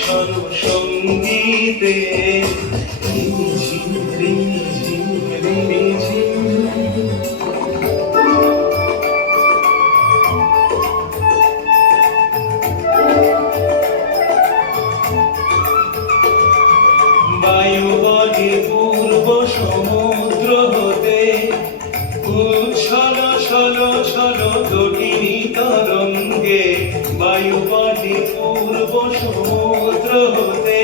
বর্ষণ সঙ্গীতে ঝিম ঝিম ঝিম ঝিম। বায়ু বলে পূর্ব সমুদ্র হতে উচ্ছল ছল ছল তটিনী তরঙ্গে। বায়ু বলে পূর্ব সমুদ্র হতে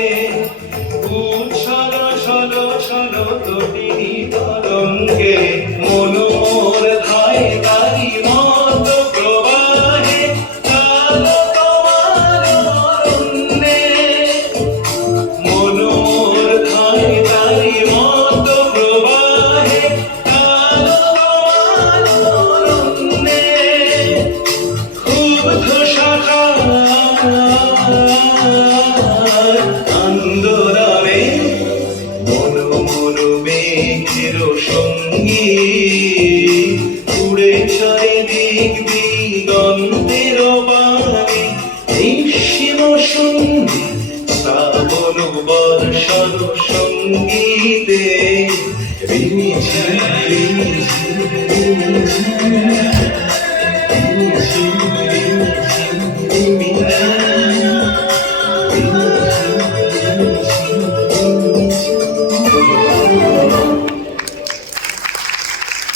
উচ্ছল ছল ছল তটিনী তরঙ্গে। মন মোর ধায় তারি মত প্রবাহে কাল তোমার অরণ্যে। মন মোর ধায় তারি মত প্রবাহে কাল তোমার অরণ্যে। ক্ষুব্ধ শাখার আন্দোলনে মন মন মেঘের সঙ্গীত উড়ে যায় দিক দিগন্তের পানে। নিঃসীম সঙ্গীত শ্রাবণ বর্ষণ সঙ্গীতে রিমি ঝিম রিমি ঝিম।